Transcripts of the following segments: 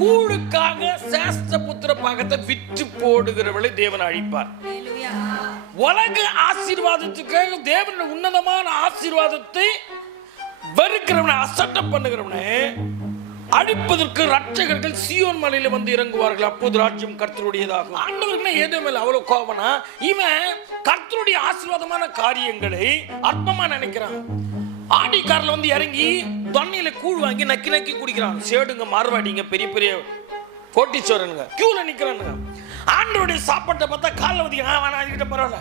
கூழுக்காக சேஷ்ட புத்திர பாகத்தை விற்று போடுகிறவளை தேவன் அழிப்பார். உலக ஆசீர்வாதத்துக்காக தேவனுடைய உன்னதமான ஆசீர்வாதத்தை வெறுக்கிறவனை, அசட்டை பண்ணுகிறவனை அழிப்பதற்கு ரட்சகர்கள் சீயோன் மலையில வந்து இறங்குவார்கள். அப்போது ராஜ்யம் கர்த்தருடையதாகும். ஆண்டவருக்கு ஏதோ மேல அவ்வளவு கோபனா, இவன் கர்த்தருடைய ஆசீர்வாதமான காரியங்களை அற்பமா நினைக்கிறான். ஆடி கார்ல வந்து இறங்கி தண்ணியில கூழ் வாங்கி நக்கி நக்கி குடிக்கிறான். சேடுங்க, மார்வாடிங்க, பெரிய பெரிய கோட்டீஸ்வரனுங்க கியூல நிக்கிறானுங்க. ஆண்டவருடைய சாப்பாட்டை பார்த்தா காலில் வந்து வேணாம் பரவாயில்ல.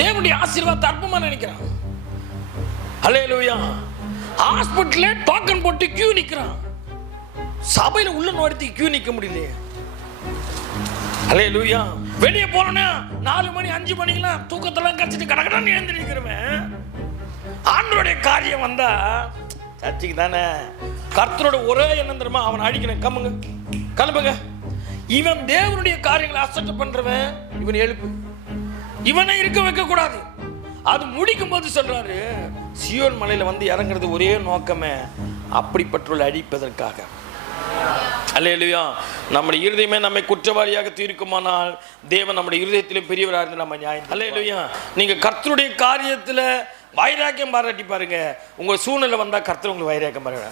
தேவனுடைய ஆசீர்வாதத்தை அற்பமா நினைக்கிறான். அல்லேலூயா. ஹாஸ்பிட்டல்ல டோக்கன் போட்டு கியூ நிக்கிறான். சபையில உள்ள நோய்த்தி கியூ நிக்க முடியலையே. அல்லேலூயா. வெளியே போறோம்னா 4 மணி 5 மணிக்கெல்லாம் தூக்கத்தெல்லாம் கடிச்சிட்டு கடகடன்னு எழுந்து நிற்கிறவன் ஆண்டவருடைய காரியம் வந்தா சர்ச்சைக்கு தானே. கர்த்தரோட ஒரே எண்ணம் தெரியுமா? அவன் அழிக்கணும். கிளம்புங்க. இவன் தேவனுடைய காரியங்களை அசட்டை பண்றவன். இவன் எழுப்பு. இவனை இருக்க வைக்க கூடாது. அது முடிக்கும் போது சொல்றாரு, சீயோன் மலையில வந்து இறங்குறது ஒரே நோக்கமே அப்படிப்பட்டவர்களை அழிப்பதற்காக. அல்லேலூயா. நம்முடைய இருதயமே நம்மை குற்றவாளியாக தீர்க்குமானால் தேவன் நம்முடைய இருதயத்திலே பெரியவராக இருந்து நம்ம நியாயம். அல்லேலூயா. நீங்க கர்த்தருடைய காரியத்துல வைராக்கியம் பாராட்டி பாருங்க. உங்க சூழ்நிலை வந்தா கர்த்தர் உங்களுக்கு வைராக்கியம் பாருங்க.